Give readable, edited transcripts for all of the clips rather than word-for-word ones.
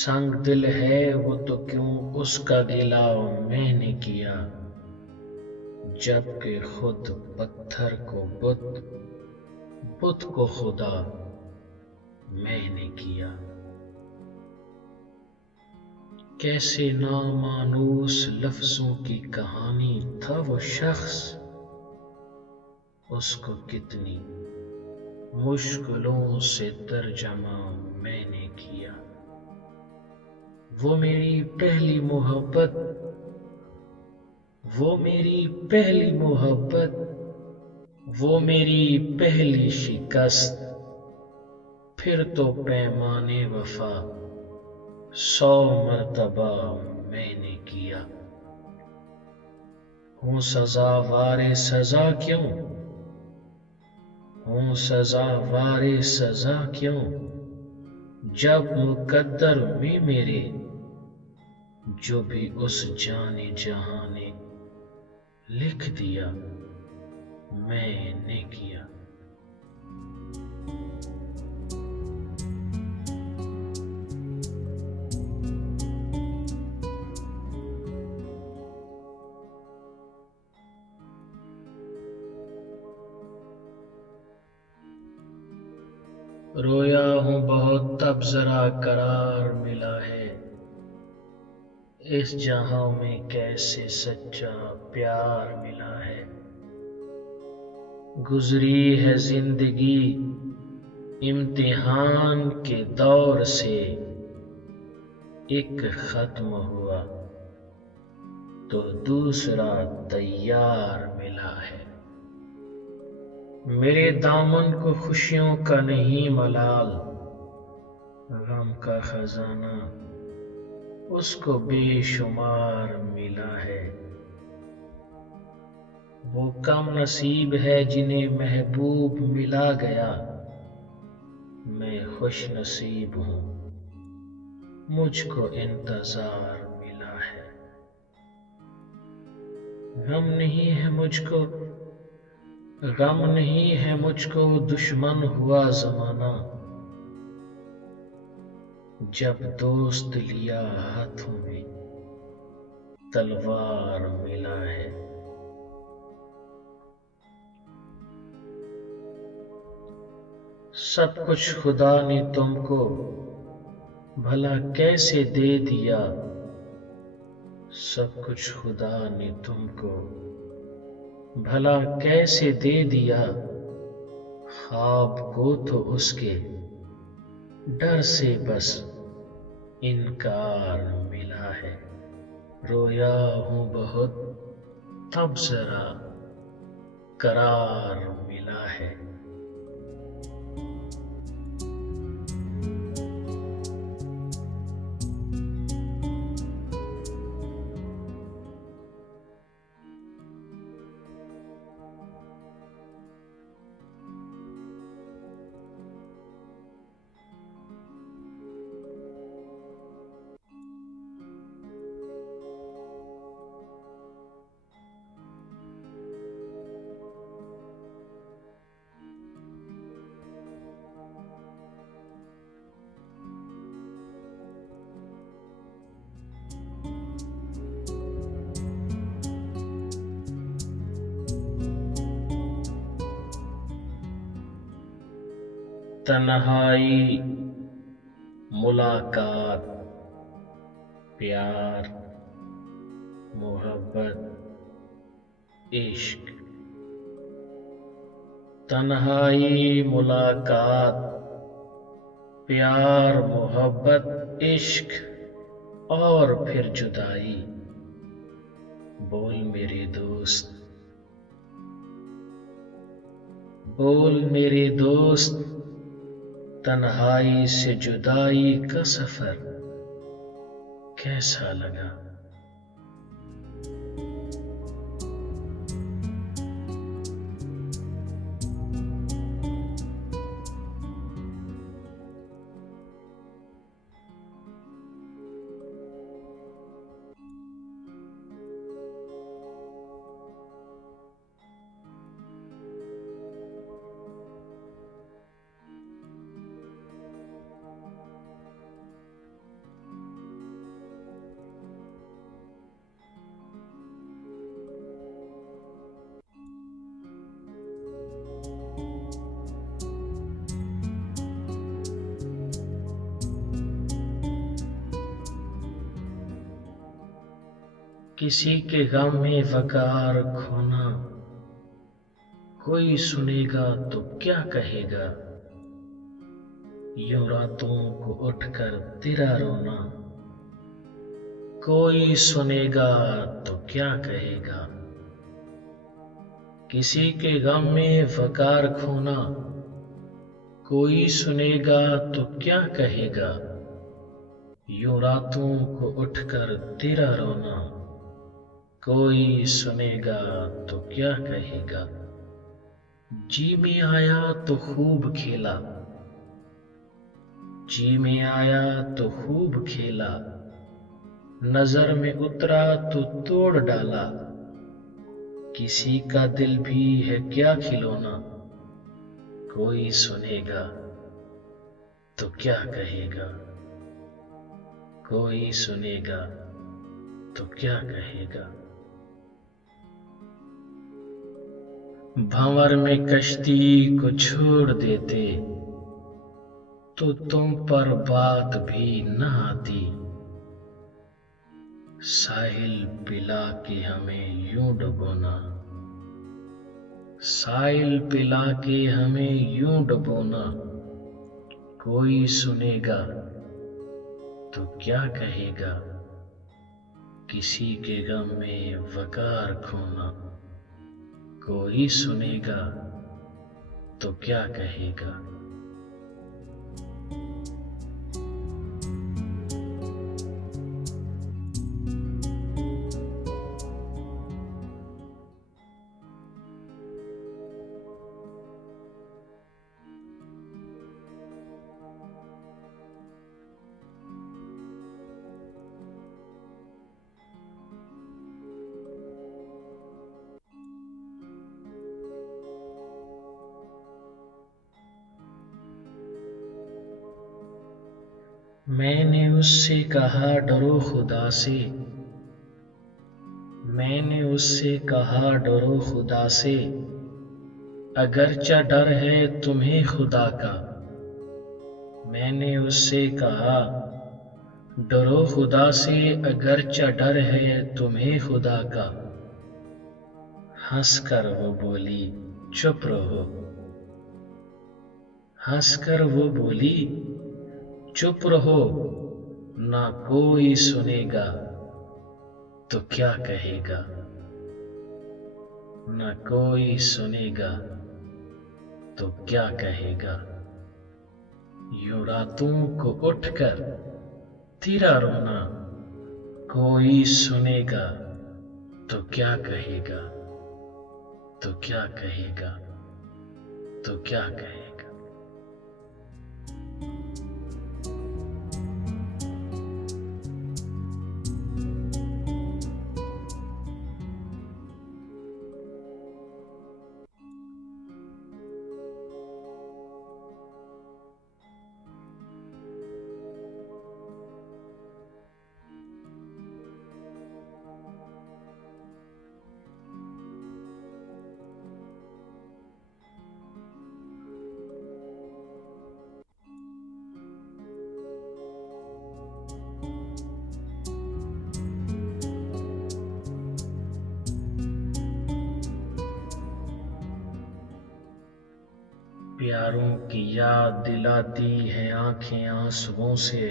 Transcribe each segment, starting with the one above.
سنگ دل ہے وہ تو کیوں اس کا گلا میں نے کیا، جبکہ خود پتھر کو بت، بت کو خدا میں نے کیا۔ کیسے نامانوس لفظوں کی کہانی تھا وہ شخص، اس کو کتنی مشکلوں سے ترجمہ میں نے کیا۔ وہ میری پہلی محبت، وہ میری پہلی محبت، وہ میری پہلی شکست، پھر تو پیمانے وفا 100 مرتبہ میں نے کیا۔ ہوں سزاوار سزا کیوں، ہوں سزاوار سزا کیوں، جب مقدر میں میرے جو بھی اس جانے جہاں نے لکھ دیا میں نے کیا۔ رویا ہوں بہت تب ذرا قرار ملا ہے، اس جہاں میں کیسے سچا پیار ملا ہے۔ گزری ہے زندگی امتحان کے دور سے، ایک ختم ہوا تو دوسرا تیار ملا ہے۔ میرے دامن کو خوشیوں کا نہیں ملال، غم کا خزانہ اس کو بے شمار ملا ہے۔ وہ کم نصیب ہے جنہیں محبوب ملا گیا، میں خوش نصیب ہوں مجھ کو انتظار ملا ہے۔ غم نہیں ہے مجھ کو، غم نہیں ہے مجھ کو دشمن ہوا زمانہ، جب دوست لیا ہاتھوں میں تلوار ملا ہے۔ سب کچھ خدا نے تم کو بھلا کیسے دے دیا، سب کچھ خدا نے تم کو بھلا کیسے دے دیا، خواب کو تو اس کے ڈر سے بس انکار ملا ہے۔ رویا ہوں بہت تب ذرا قرار ملا ہے۔ تنہائی، ملاقات، پیار، محبت، عشق۔ تنہائی، ملاقات، پیار، محبت، عشق اور پھر جدائی۔ بول میرے دوست، بول میرے دوست، تنہائی سے جدائی کا سفر کیسا لگا؟ کسی کے غم میں وقار کھونا، کوئی سنے گا تو کیا کہے گا؟ یوں راتوں کو اٹھ کر تیرا رونا، کوئی سنے گا تو کیا کہے گا؟ کسی کے غم میں وقار کھونا، کوئی سنے گا تو کیا کہے گا؟ یوں راتوں کو اٹھ کر تیرا رونا، کوئی سنے گا تو کیا کہے گا؟ جی میں آیا تو خوب کھیلا، جی میں آیا تو خوب کھیلا، نظر میں اترا تو توڑ ڈالا، کسی کا دل بھی ہے کیا کھلونا، کوئی سنے گا تو کیا کہے گا؟ کوئی سنے گا تو کیا کہے گا؟ بھنور میں کشتی کو چھوڑ دیتے تو تم پر بات بھی نہ آتی، ساحل پلا کے ہمیں یوں ڈبونا، ساحل پلا کے ہمیں یوں ڈبونا، کوئی سنے گا تو کیا کہے گا؟ کسی کے غم میں وقار کھونا، کوئی سنے گا تو کیا کہے گا؟ میں نے اس سے کہا ڈرو خدا سے، میں نے اس سے کہا ڈرو خدا سے، اگرچہ ڈر ہے تمہیں خدا کا، میں نے اس سے کہا ڈرو خدا سے، اگرچہ ڈر ہے تمہیں خدا کا، ہنس کر وہ بولی چپ رہو، ہنس کر وہ بولی چپ رہو، نہ کوئی سنے گا تو کیا کہے گا؟ نہ کوئی سنے گا تو کیا کہے گا؟ یوں راتوں کو اٹھ کر تیرا رونا، کوئی سنے گا تو کیا کہے گا؟ تو کیا کہے گا؟ تو کیا کہے گا؟ پیاروں کی یاد دلاتی ہے آنکھیں آنسوؤں سے،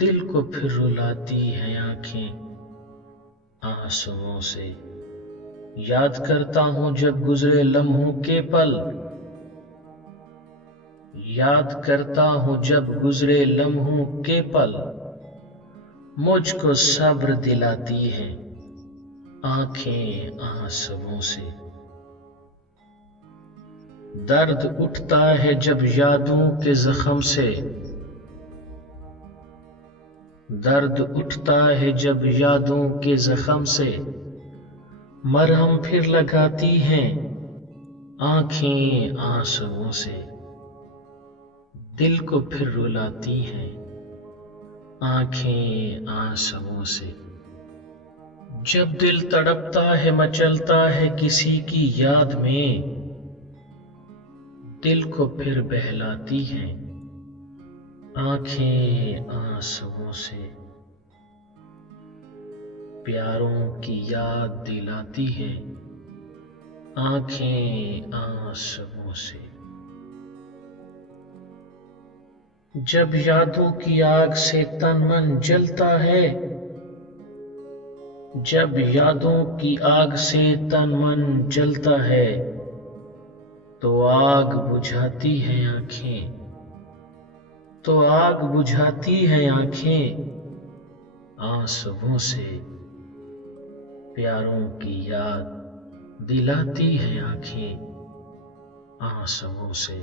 دل کو پھر رلاتی ہیں آنکھیں آنسوؤں سے، یاد کرتا ہوں جب گزرے لمحوں کے پل، یاد کرتا ہوں جب گزرے لمحوں کے پل، مجھ کو صبر دلاتی ہیں آنکھیں آنسوؤں سے، درد اٹھتا ہے جب یادوں کے زخم سے، درد اٹھتا ہے جب یادوں کے زخم سے، مرہم پھر لگاتی ہیں آنکھیں آنسوؤں سے، دل کو پھر رلاتی ہیں آنکھیں آنسوؤں سے، جب دل تڑپتا ہے مچلتا ہے کسی کی یاد میں، دل کو پھر بہلاتی ہیں آنکھیں آنسوؤں سے، پیاروں کی یاد دلاتی ہے آنکھیں آنسوؤں سے۔ جب یادوں کی آگ سے تن من جلتا ہے، جب یادوں کی آگ سے تن من جلتا ہے، تو آگ بجھاتی ہے آنکھیں، تو آگ بجھاتی ہے آنکھیں آنسوؤں سے۔ پیاروں کی یاد دلاتی ہے آنکھیں آنسوؤں سے۔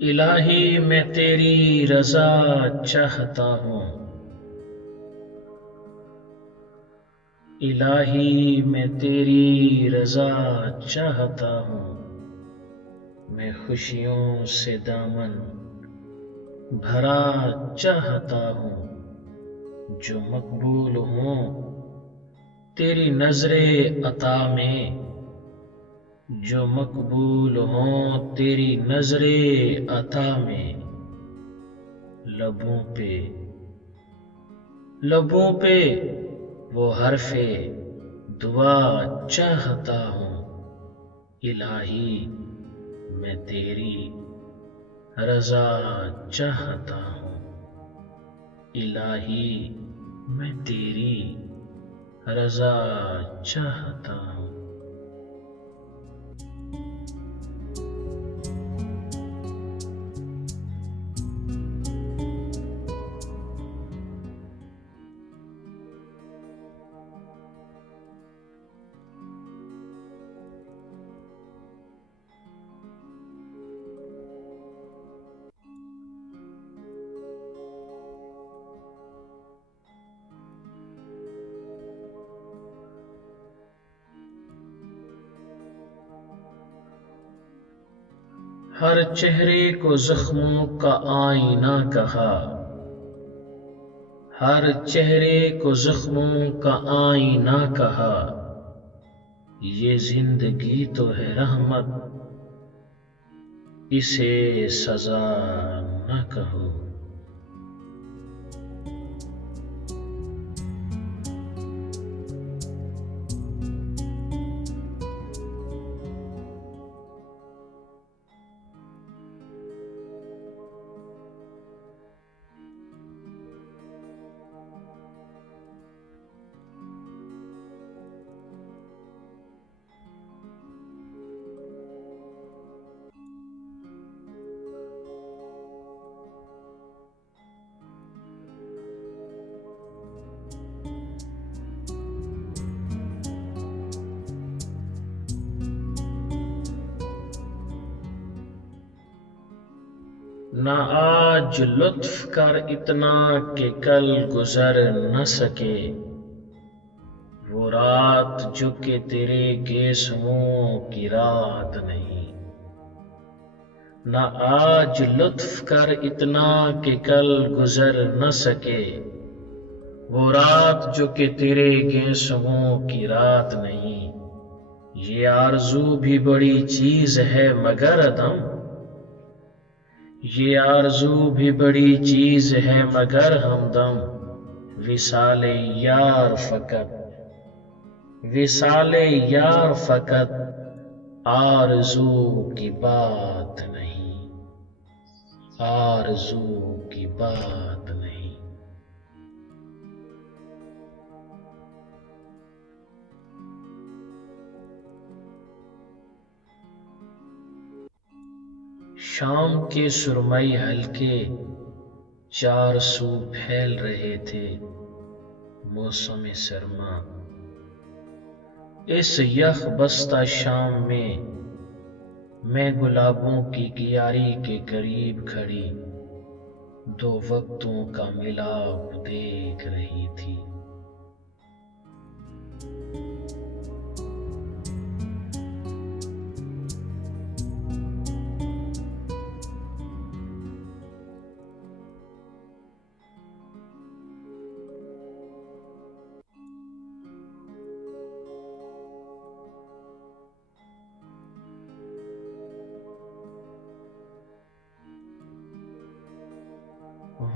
الہی میں تیری رضا چاہتا ہوں، الہی میں تیری رضا چاہتا ہوں، میں خوشیوں سے دامن بھرا چاہتا ہوں، جو مقبول ہوں تیری نظر عطا میں، جو مقبول ہوں تیری نظر عطا میں۔ لبوں پہ وہ حرف دعا چاہتا ہوں، الہی میں تیری رضا چاہتا ہوں، الہی میں تیری رضا چاہتا ہوں۔ ہر چہرے کو زخموں کا آئینہ کہا، ہر چہرے کو زخموں کا آئینہ کہا، یہ زندگی تو ہے رحمت اسے سزا نہ کہو۔ نہ آج لطف کر اتنا کہ کل گزر نہ سکے، وہ رات جو کہ تیرے گیسوؤں کی رات نہیں۔ نہ آج لطف کر اتنا کہ کل گزر نہ سکے، وہ رات جو کہ تیرے گیسوؤں کی رات نہیں۔ یہ آرزو بھی بڑی چیز ہے مگر عدم، یہ آرزو بھی بڑی چیز ہے مگر ہمدم، وصال یار فقط، وصال یار فقط آرزو کی بات نہیں، آرزو کی بات نہیں۔ شام کے سرمئی حلقے چار سو پھیل رہے تھے، موسم سرما اس یخ بستہ شام میں گلابوں کی کیاری کے قریب کھڑی دو وقتوں کا ملاپ دیکھ رہی تھی۔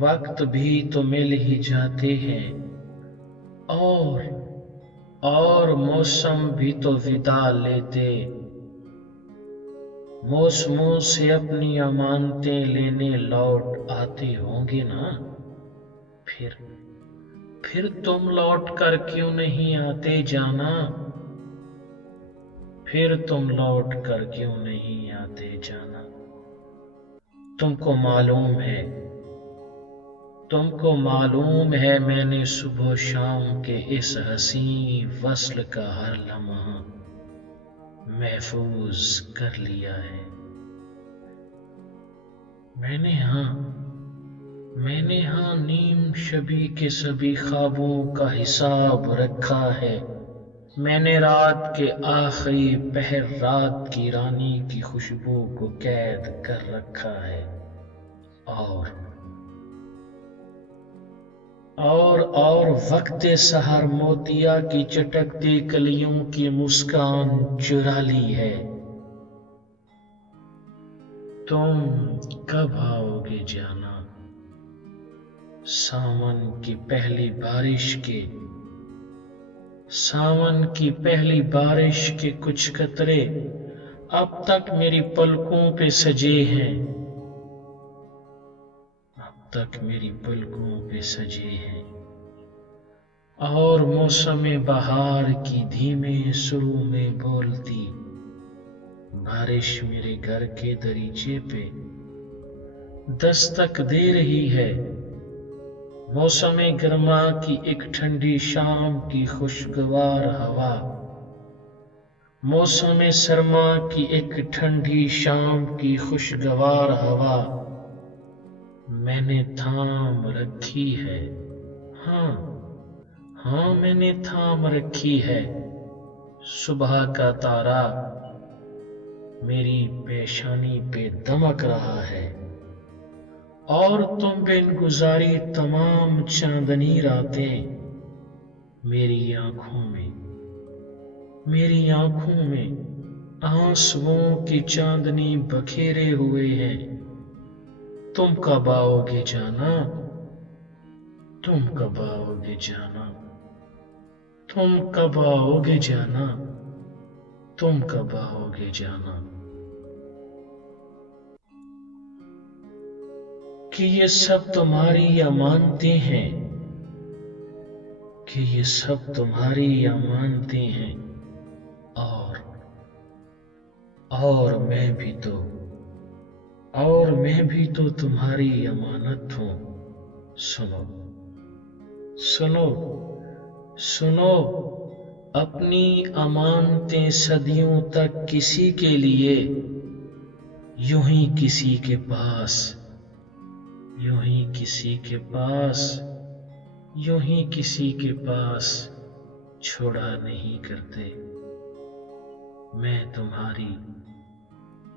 وقت بھی تو مل ہی جاتے ہیں اور موسم بھی تو ودا لیتے، موسموں سے اپنی امانتیں لینے لوٹ آتے ہوں گے نا۔ پھر تم لوٹ کر کیوں نہیں آتے جانا؟ پھر تم لوٹ کر کیوں نہیں آتے جانا؟ تم کو معلوم ہے میں نے صبح و شام کے اس حسین وصل کا ہر لمحہ محفوظ کر لیا ہے۔ میں نے ہاں نیم شبی کے سبھی خوابوں کا حساب رکھا ہے۔ میں نے رات کے آخری پہر رات کی رانی کی خوشبو کو قید کر رکھا ہے، اور وقت سحر موتیا کی چٹکتی کلیوں کی مسکان چرا لی ہے۔ تم کب آؤ گے جانا؟ ساون کی پہلی بارش کے کچھ قطرے اب تک میری پلکوں پہ سجے ہیں، اور موسم بہار کی دھیمے سروں میں بولتی بارش میرے گھر کے دریچے پہ دستک دے رہی ہے۔ موسم گرما کی ایک ٹھنڈی شام کی خوشگوار ہوا، موسم سرما کی ایک ٹھنڈی شام کی خوشگوار ہوا میں نے تھام رکھی ہے، ہاں میں نے تھام رکھی ہے۔ صبح کا تارا میری پیشانی پہ دمک رہا ہے، اور تم بن گزاری تمام چاندنی راتیں میری آنکھوں میں آنسوؤں کی چاندنی بکھیرے ہوئے ہیں۔ تم کب آؤ گے جانا؟ تم کب آؤ گے جانا؟ تم کب آؤ گے جانا؟ تم کب آؤ گے جانا؟ کہ یہ سب تمہاری امانتیں ہیں، کہ یہ سب تمہاری امانتیں ہیں، اور میں بھی تو تمہاری امانت ہوں۔ سنو اپنی امانتیں صدیوں تک کسی کے لیے یوں ہی کسی کے پاس چھوڑا نہیں کرتے۔ میں تمہاری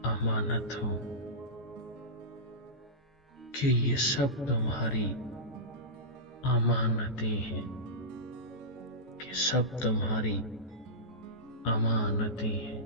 امانت ہوں، کہ یہ سب تمہاری امانتیں ہیں، کہ سب تمہاری امانتیں ہیں۔